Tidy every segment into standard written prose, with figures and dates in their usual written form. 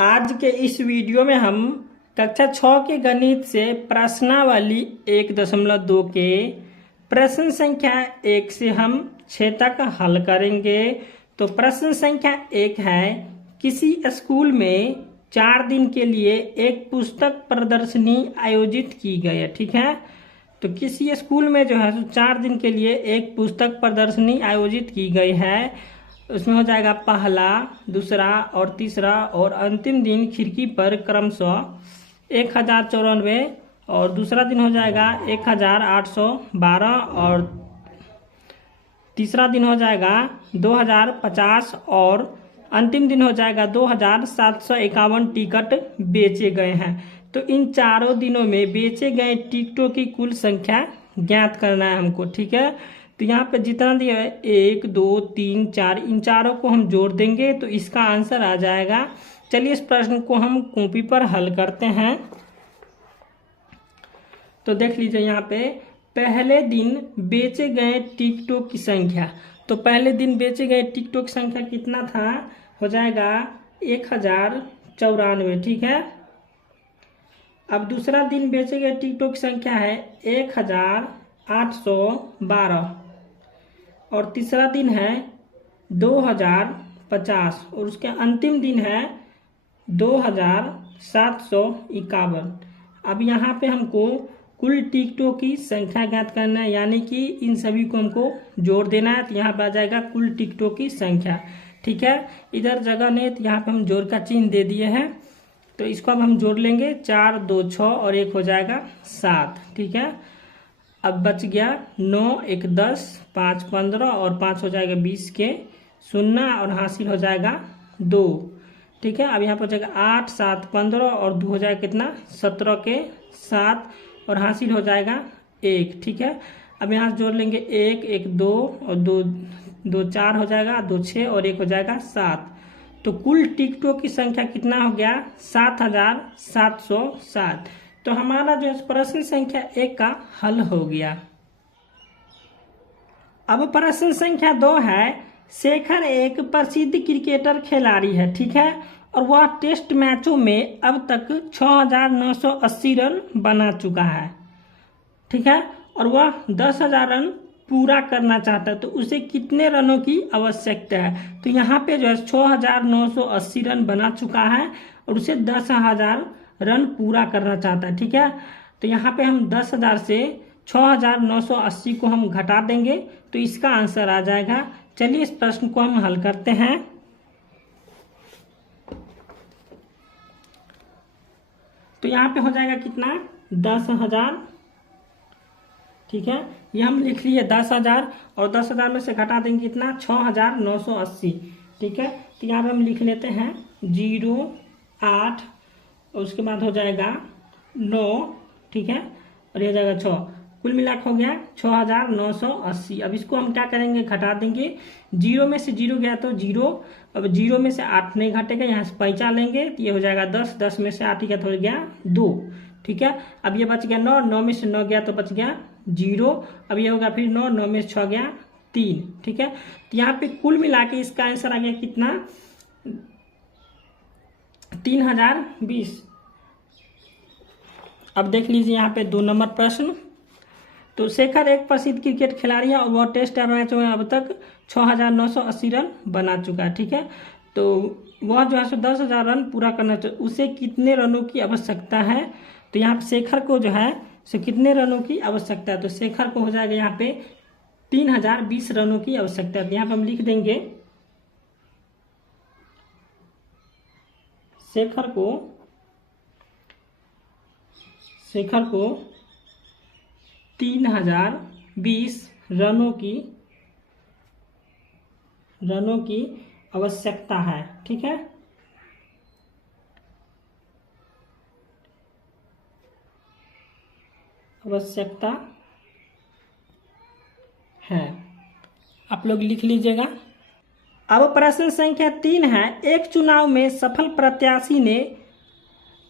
आज के इस वीडियो में हम कक्षा 6 के गणित से प्रश्नावली 1.2 के प्रश्न संख्या 1 से हम 6 तक हल करेंगे। तो प्रश्न संख्या 1 है, किसी स्कूल में 4 दिन के लिए एक पुस्तक प्रदर्शनी आयोजित की गई है। ठीक है, तो किसी स्कूल में जो है 4 दिन के लिए एक पुस्तक प्रदर्शनी आयोजित की गई है। उसमें हो जाएगा पहला, दूसरा और तीसरा और अंतिम दिन खिड़की पर क्रमशः 1094 और दूसरा दिन हो जाएगा 1812 और तीसरा दिन हो जाएगा 2050 और अंतिम दिन हो जाएगा 2751 टिकट बेचे गए हैं। तो इन चारों दिनों में बेचे गए टिकटों की कुल संख्या ज्ञात करना है हमको। ठीक है, तो यहाँ पे जितना दिया है 1 2 3 4, इन चारों को हम जोड़ देंगे तो इसका आंसर आ जाएगा। चलिए इस प्रश्न को हम कॉपी पर हल करते हैं। तो देख लीजिए यहाँ पे पहले दिन बेचे गए टिकटों की संख्या। तो पहले दिन बेचे गए टिकटों की संख्या कितना था, हो जाएगा 1094। ठीक है, अब दूसरा दिन बेचे गए टिकटों की संख्या है 1812 और तीसरा दिन है 2050 और उसके अंतिम दिन है 2751। अब यहाँ पे हमको कुल टिकटों की संख्या ज्ञात करना है, यानी कि इन सभी को हमको जोड़ देना है। तो यहाँ पे आ जाएगा कुल टिकटों की संख्या। ठीक है, इधर जगह नहीं तो यहाँ पे हम जोड़ का चिन्ह दे दिए हैं। तो इसको अब हम जोड़ लेंगे, 4 2 6 और 1 हो जाएगा 7। ठीक है, अब बच गया 9 1 10 5 15 और 5 हो जाएगा 20 के 0 और हासिल हो जाएगा 2। ठीक है, अब यहाँ पर हो जाएगा 8 7 15 और 2 हो जाएगा कितना 17 के 7 और हासिल हो जाएगा 1। ठीक है, अब यहाँ जोड़ लेंगे 1 1 2 और 2 2 4 हो जाएगा, 2 6 और 1 हो जाएगा 7। तो कुल टिकटों की संख्या कितना हो गया 7707। तो हमारा जो प्रश्न संख्या 1 का हल हो गया। अब प्रश्न संख्या 2 है, शेखर एक प्रसिद्ध क्रिकेटर खिलाड़ी है। ठीक है, और वह टेस्ट मैचों में अब तक 6980 रन बना चुका है। ठीक है, और वह 10,000 रन पूरा करना चाहता है, तो उसे कितने रनों की आवश्यकता है। तो यहाँ पे जो है 6980 रन बना चुका है और उसे 10,000 रन पूरा करना चाहता है। ठीक है, तो यहाँ पे हम 10,000 से 6980 को हम घटा देंगे तो इसका आंसर आ जाएगा। चलिए इस प्रश्न को हम हल करते हैं। तो यहाँ पे हो जाएगा कितना 10,000। ठीक है, ये हम लिख लिए 10,000 और 10,000 में से घटा देंगे कितना 6980। ठीक है, तो यहाँ पे हम लिख लेते हैं 0 8 और उसके बाद हो जाएगा 9। ठीक है, और ये जाएगा 6, कुल मिलाकर हो गया 6980। अब इसको हम क्या करेंगे, घटा देंगे। 0 में से 0 गया तो 0, अब 0 में से 8 नहीं घटेगा, यहाँ से 5 लेंगे तो ये हो जाएगा 10, 10 में से 8 गया तो हो गया 2। ठीक है, अब ये बच गया 9, 9 में से 9 गया तो बच गया 0। अब ये होगा फिर 9, 9 में से 6 गया 3। ठीक है, तो यहाँ पे कुल मिला के इसका आंसर आ गया कितना 3020। अब देख लीजिए यहाँ पे 2 नंबर प्रश्न। तो शेखर एक प्रसिद्ध क्रिकेट खिलाड़ी है और वह टेस्ट मैच में अब तक 6980 रन बना चुका है। ठीक है, तो वह जो है 10,000 रन पूरा करना चाहिए, उसे कितने रनों की आवश्यकता है। तो यहाँ पे शेखर को जो है कितने रनों की आवश्यकता है, तो शेखर को हो जाएगा यहाँ पे 3020 रनों की आवश्यकता है। तो यहाँ पे हम लिख देंगे शेखर को 3020 रनों की आवश्यकता है। ठीक है, आवश्यकता है, आप लोग लिख लीजिएगा। अब प्रश्न संख्या 3 है, एक चुनाव में सफल प्रत्याशी ने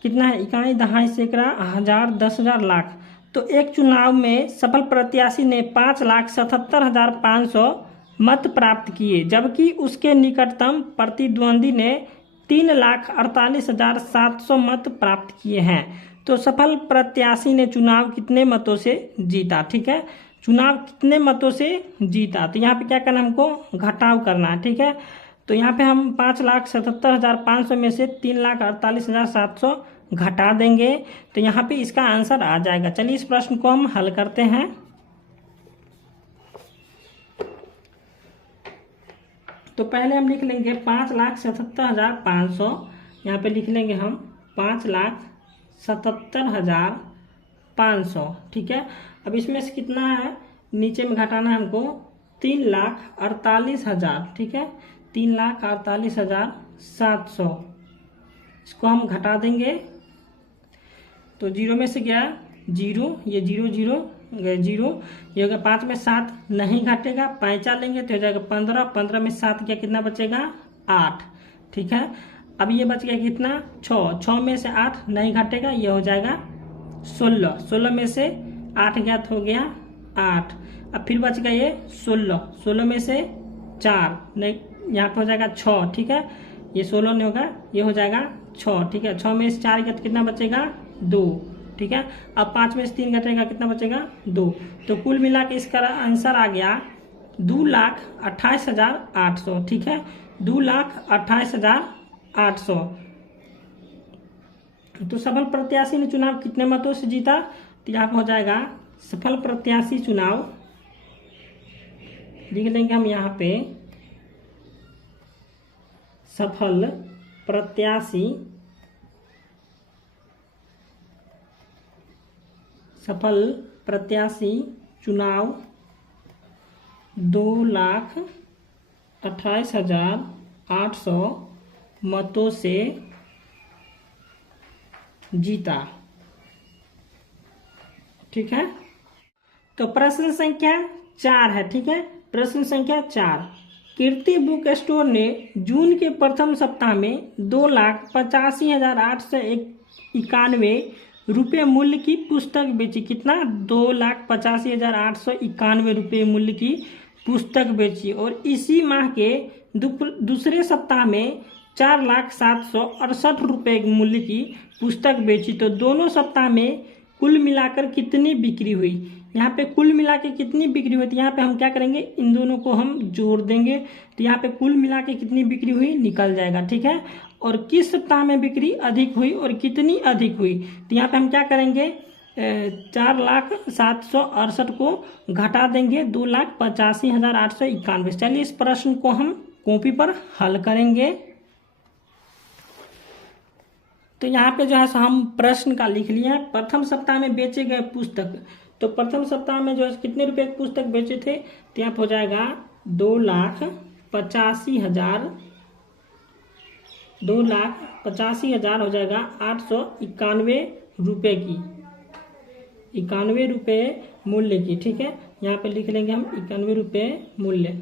कितना है, इकाई दहाई सैकड़ा हजार 10,000 लाख। तो एक चुनाव में सफल प्रत्याशी ने 5,77,500 मत प्राप्त किए, जबकि उसके निकटतम प्रतिद्वंदी ने 3,48,700 मत प्राप्त किए हैं। तो सफल प्रत्याशी ने चुनाव कितने मतों से जीता, ठीक है, चुनाव कितने मतों से जीता। तो यहाँ पे क्या करना, हमको घटाव करना है, ठीक है। तो यहाँ पे हम 5,77,500 में से 3,48,700 घटा देंगे, तो यहाँ पे इसका आंसर आ जाएगा। चलिए इस प्रश्न को हम हल करते हैं। तो पहले हम लिख लेंगे 5,77,500, यहाँ पे लिख लेंगे हम 5,77,500, ठीक है। अब इसमें से कितना है, नीचे में घटाना है हमको 3,48,000, ठीक है, 3,48,700, इसको हम घटा देंगे। तो जीरो में से गया जीरो, ये जीरो जीरो गए जीरो, ये होगा 5 में 7 नहीं घटेगा, पैंचा लेंगे तो हो जाएगा 15, 15 में 7 क्या, कितना बचेगा 8, ठीक है। अब ये बच गया कितना 6, 6 में से 8 नहीं घटेगा, ये हो जाएगा 16, 16 में से 8 गया तो हो गया 8। अब फिर बच गया ये 16, 16 में से 4 नहीं, यहाँ पे हो जाएगा 6, ठीक है, ये 16 नहीं होगा, ये हो जाएगा 6, ठीक है। 6 में से 4 गया तो कितना बचेगा 2, ठीक है। अब 5 में से 3 घटेगा, कितना बचेगा 2। तो कुल मिला के इसका आंसर आ गया 2,28,800, ठीक है, 2,28,800। तो सफल प्रत्याशी ने चुनाव कितने मतों से जीता, तो यहाँ हो जाएगा सफल प्रत्याशी चुनाव, लिख लेंगे हम यहाँ पे सफल प्रत्याशी, सफल प्रत्याशी चुनाव 2,28,800 मतों से जीता, ठीक है। तो प्रश्न संख्या 4 है, ठीक है, प्रश्न संख्या 4, कीर्ति बुक स्टोर ने जून के प्रथम सप्ताह में 2,85,891 रुपये मूल्य की पुस्तक बेची। कितना, 2,85,891 रुपये मूल्य की पुस्तक बेची। और इसी माह के दूसरे सप्ताह में 4,07,68 रुपये मूल्य की पुस्तक बेची। तो दोनों सप्ताह में कुल मिलाकर कितनी बिक्री हुई। यहाँ पे कुल मिला के कितनी बिक्री हुई, तो यहाँ पे हम क्या करेंगे, इन दोनों को हम जोड़ देंगे, तो यहाँ पे कुल मिला के कितनी बिक्री हुई निकल जाएगा, ठीक है। और किस सप्ताह में बिक्री अधिक हुई और कितनी अधिक हुई, तो यहाँ पे हम क्या करेंगे, 4,07,68 को घटा देंगे 2,85,891। चलिए इस प्रश्न को हम कॉपी पर हल करेंगे। तो यहाँ पे जो है हम प्रश्न का लिख लिया है। प्रथम सप्ताह में बेचे गए पुस्तक, तो प्रथम सप्ताह में जो है कितने रुपए की पुस्तक बेचे थे, तो यहाँ हो जाएगा 2,85,000 हो जाएगा 891 रुपये की, 91 रुपये मूल्य की, ठीक है। यहाँ पे लिख लेंगे हम 91 रुपये मूल्य।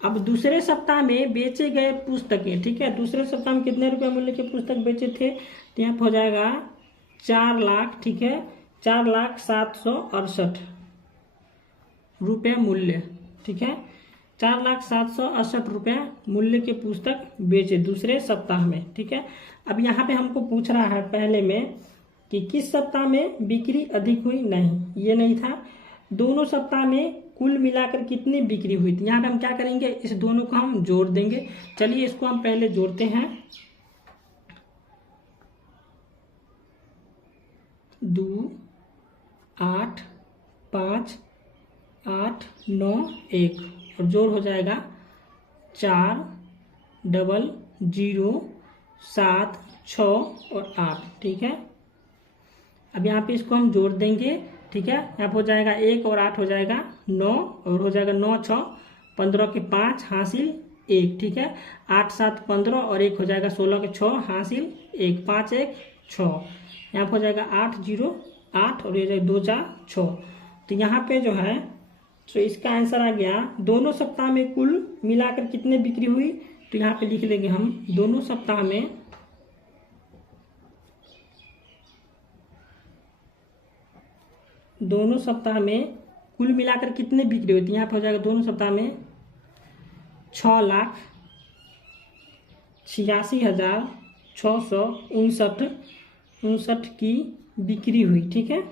अब दूसरे सप्ताह में बेचे गए पुस्तकें, ठीक है, दूसरे सप्ताह में कितने रुपए मूल्य के पुस्तक बेचे थे, तो यहाँ हो जाएगा 4 लाख, ठीक है, 4,07,68 रुपये मूल्य, ठीक है, 4,07,68 रुपये मूल्य के पुस्तक बेचे दूसरे सप्ताह में, ठीक है। अब यहाँ पे हमको पूछ रहा है पहले में कि किस सप्ताह में बिक्री अधिक हुई, नहीं ये नहीं था, दोनों सप्ताह में कुल मिलाकर कितनी बिक्री हुई थी। यहाँ पे हम क्या करेंगे, इस दोनों को हम जोड़ देंगे। चलिए इसको हम पहले जोड़ते हैं, 2 8 5 8 9 1 और जोड़ हो जाएगा 4 0 0 7 6 और 8, ठीक है। अब यहाँ पे इसको हम जोड़ देंगे, ठीक है, यहाँ पे हो जाएगा 1 और 8 हो जाएगा 9 और हो जाएगा 9 6 15 के 5 हासिल 1, ठीक है, 8 7 15 और 1 हो जाएगा 16 के 6 हासिल 1, 5 1 6, यहाँ पे हो जाएगा 8 0 8 और ये जाएगा 2 4 6। तो यहाँ पे जो है तो इसका आंसर आ गया दोनों सप्ताह में कुल मिलाकर कितने बिक्री हुई। तो यहाँ पे लिख लेंगे हम दोनों सप्ताह में कुल मिलाकर कितने बिक्री हुई थी। यहाँ पे हो जाएगा दोनों सप्ताह में 6 86,659 की बिक्री हुई। ठीक है,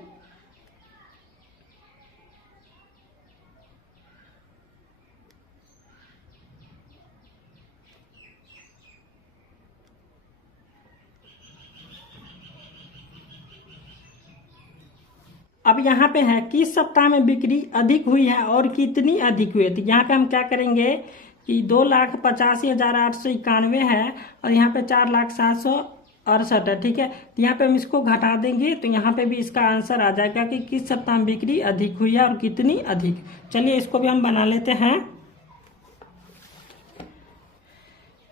अब यहाँ पे है किस सप्ताह में बिक्री अधिक हुई है और कितनी अधिक हुई है। तो यहाँ पे हम क्या करेंगे कि 2,85,891 है और यहाँ पे 4,07,68 है। ठीक है, तो यहाँ पे हम इसको घटा देंगे तो यहाँ पे भी इसका आंसर आ जाएगा कि किस सप्ताह में बिक्री अधिक हुई है और कितनी अधिक। चलिए इसको भी हम बना लेते हैं।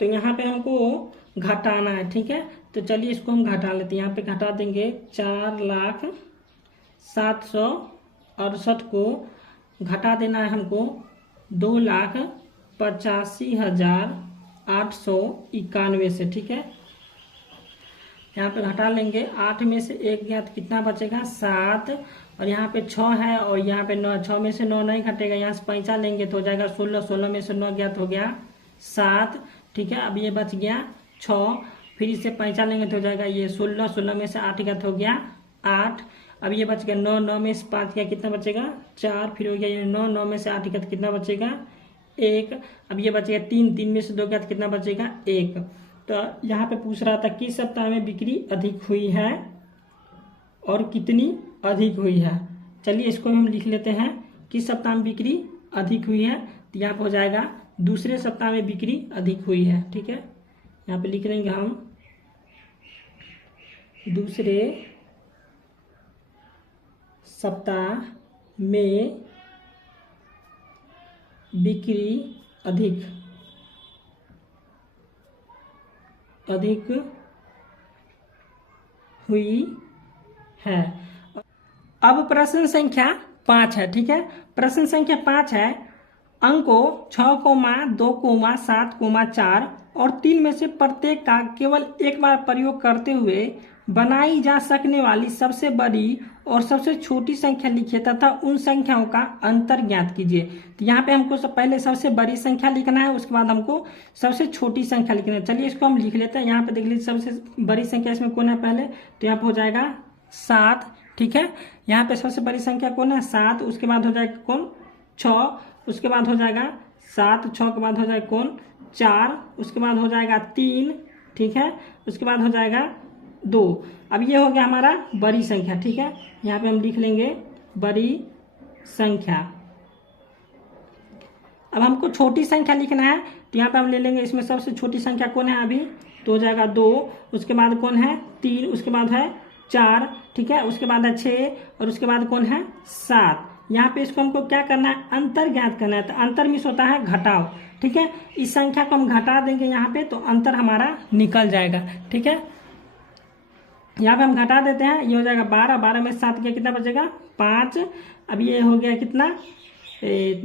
तो यहाँ पे हमको घटाना है। ठीक है, तो चलिए इसको हम घटा लेते हैं। यहाँ पे घटा देंगे 4,07,68 को घटा देना है हमको 2,85,891 से। ठीक है, यहाँ पे घटा लेंगे, 8 में से 1 गया तो कितना बचेगा 7, और यहाँ पे 6 है और यहाँ पे 9, 6 में से 9 नहीं घटेगा, यहाँ से 5 लेंगे तो हो जाएगा 16, 16 में से 9 गया तो हो गया 7। ठीक है, अब ये बच गया 6, फिर इससे 5 लेंगे तो हो जाएगा ये 16, 16 में से 8 गया तो हो गया 8। अब ये बच गया 9, 9 में से 5 गया कितना बचेगा 4, फिर हो गया ये 9, 9 में से 8 गया तो कितना बचेगा 1। अब ये बचेगा 3, 3 में से 2 गया तो कितना बचेगा 1। तो यहाँ पे पूछ रहा था किस सप्ताह में बिक्री अधिक हुई है और कितनी अधिक हुई है। चलिए इसको हम लिख लेते हैं, किस सप्ताह में बिक्री अधिक हुई है, तो यहाँ पे हो जाएगा दूसरे सप्ताह में बिक्री अधिक हुई है। ठीक है, यहाँ पे लिख लेंगे हम दूसरे सप्ताह में बिक्री अधिक हुई है। अब प्रश्न संख्या 5 है। ठीक है, प्रश्न संख्या 5 है, अंकों 6, 2, 7, 4 और 3 में से प्रत्येक का केवल एक बार प्रयोग करते हुए बनाई जा सकने वाली सबसे बड़ी और सबसे छोटी संख्या लिखिए तथा उन संख्याओं का अंतर ज्ञात कीजिए। तो यहाँ पे हमको पहले सबसे बड़ी संख्या लिखना है, उसके बाद हमको सबसे छोटी संख्या लिखना है। चलिए इसको हम लिख लेते हैं। यहाँ पे देख लीजिए सबसे बड़ी संख्या इसमें कौन है पहले, तो यहाँ पे हो जाएगा 7। ठीक है, यहाँ पे सबसे बड़ी संख्या कौन है 7, उसके बाद हो जाएगा कौन 6, उसके बाद हो जाएगा 7, 6 के बाद हो जाएगा कौन 4, उसके बाद हो जाएगा 3। ठीक है, उसके बाद हो जाएगा 2। अब ये हो गया हमारा बड़ी संख्या। ठीक है, यहाँ पे हम लिख लेंगे बड़ी संख्या। अब हमको छोटी संख्या लिखना है, तो यहाँ पे हम ले लेंगे इसमें सबसे छोटी संख्या कौन है अभी, तो हो जाएगा 2, उसके बाद कौन है 3, उसके बाद है 4। ठीक है, उसके बाद है 6 और उसके बाद कौन है 7। यहाँ पे इसको हमको क्या करना है, अंतर ज्ञात करना है। तो अंतर मीन्स होता है घटाव। ठीक है, इस संख्या को हम घटा देंगे यहाँ पे तो अंतर हमारा निकल जाएगा। ठीक है, यहाँ पे हम घटा देते हैं, ये हो जाएगा 12, 12 में 7 गया कितना बचेगा 5। अब ये हो गया कितना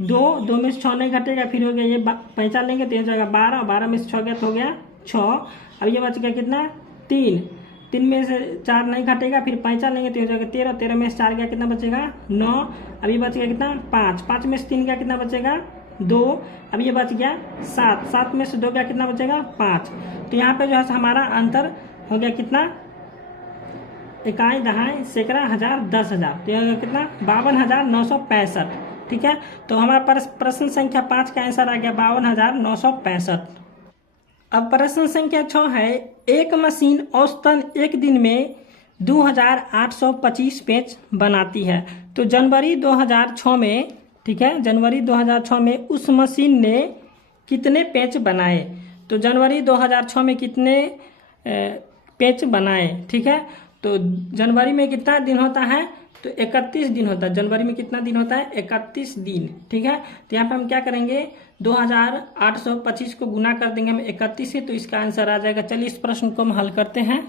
2, 2 में से 6 नहीं घटेगा, फिर हो गया ये 5 लेंगे तो ये हो जाएगा 12, 12 में से 6 गया तो हो गया 6। अब ये बच गया कितना 3, 3 में से 4 नहीं घटेगा, फिर 5 लेंगे तो हो जाएगा 13, 13 में से 4 गया कितना बचेगा 9। अब ये बच गया कितना 5, 5 में से 3 गया कितना बचेगा 2। अब ये बच गया 7, 7 में से 2 गया कितना बचेगा 5। तो यहाँ पे जो है हमारा अंतर हो गया कितना इकाई, दहाई, सैकड़ा, हजार, 10,000। तो यह कितना 52,965। ठीक है, तो हमारा प्रश्न संख्या 5 का आंसर आ गया 52,965। अब प्रश्न संख्या 6 है, एक मशीन औसतन एक दिन में 2,825 पेच बनाती है। तो जनवरी 2006 में, ठीक है, जनवरी 2006 में उस मशीन ने कितने पेच बनाए। तो जनवरी 2006 में कितने पेच बनाए। ठीक है, तो जनवरी में कितना दिन होता है, तो 31 दिन होता है। जनवरी में कितना दिन होता है 31 दिन। ठीक है, तो यहाँ पे हम क्या करेंगे 2,825 को गुना कर देंगे हम 31 से, तो इसका आंसर आ जाएगा। चलिए इस प्रश्न को हम हल करते हैं।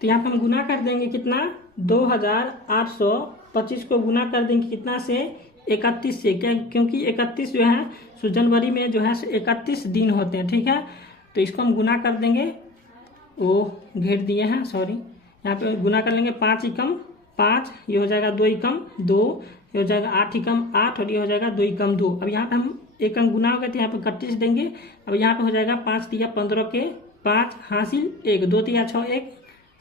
तो यहाँ पे हम गुना कर देंगे कितना 2,825 को गुना कर देंगे कितना से 31 से, क्या क्योंकि 31 जो है सो जनवरी में जो है 31 दिन होते हैं। ठीक है, तो इसको हम गुना कर देंगे, वो घेर दिए हैं सॉरी, यहाँ पे गुना कर लेंगे 5 एकम 5, ये हो जाएगा 2 एकम 2, ये हो जाएगा 8 एकम 8 और ये हो जाएगा 2 एकम 2। अब यहाँ पे हम एक अंक गुना होगा तो यहाँ पे 31 देंगे। अब यहाँ पे हो जाएगा 5 तिया 15 के 5 हासिल 1, 2 तिया 6 1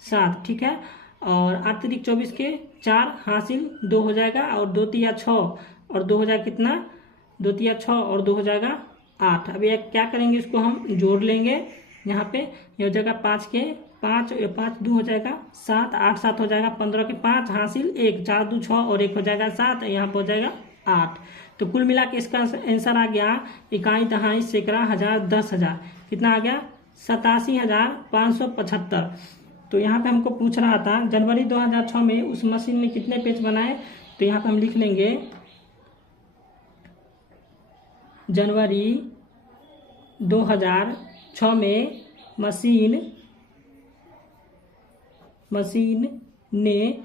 7, ठीक है। और 8 तिरिक 24 के 4 हासिल 2 हो जाएगा, और 2 तिया 6 और 2 हो जाएगा कितना, 2 तिया 6 और 2 हो जाएगा 8। अब ये क्या करेंगे, इसको हम जोड़ लेंगे। यहाँ पे ये हो जाएगा 5 के 5 2 हो जाएगा 7, 8 7 हो जाएगा 15 के 5 हासिल 1, 4 2 6 और 1 हो जाएगा 7, यहाँ पे हो जाएगा 8। तो कुल मिला के इसका आंसर आ गया इकाई दहाई सैकड़ा हजार 10,000, कितना आ गया 87,575। तो यहाँ पे हमको पूछ रहा था जनवरी 2006 में उस मशीन ने कितने पेज बनाए, तो यहाँ पे हम लिख लेंगे जनवरी 2006 में मशीन ने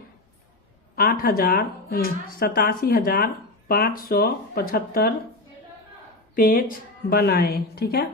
87,575 पेज बनाए, ठीक है।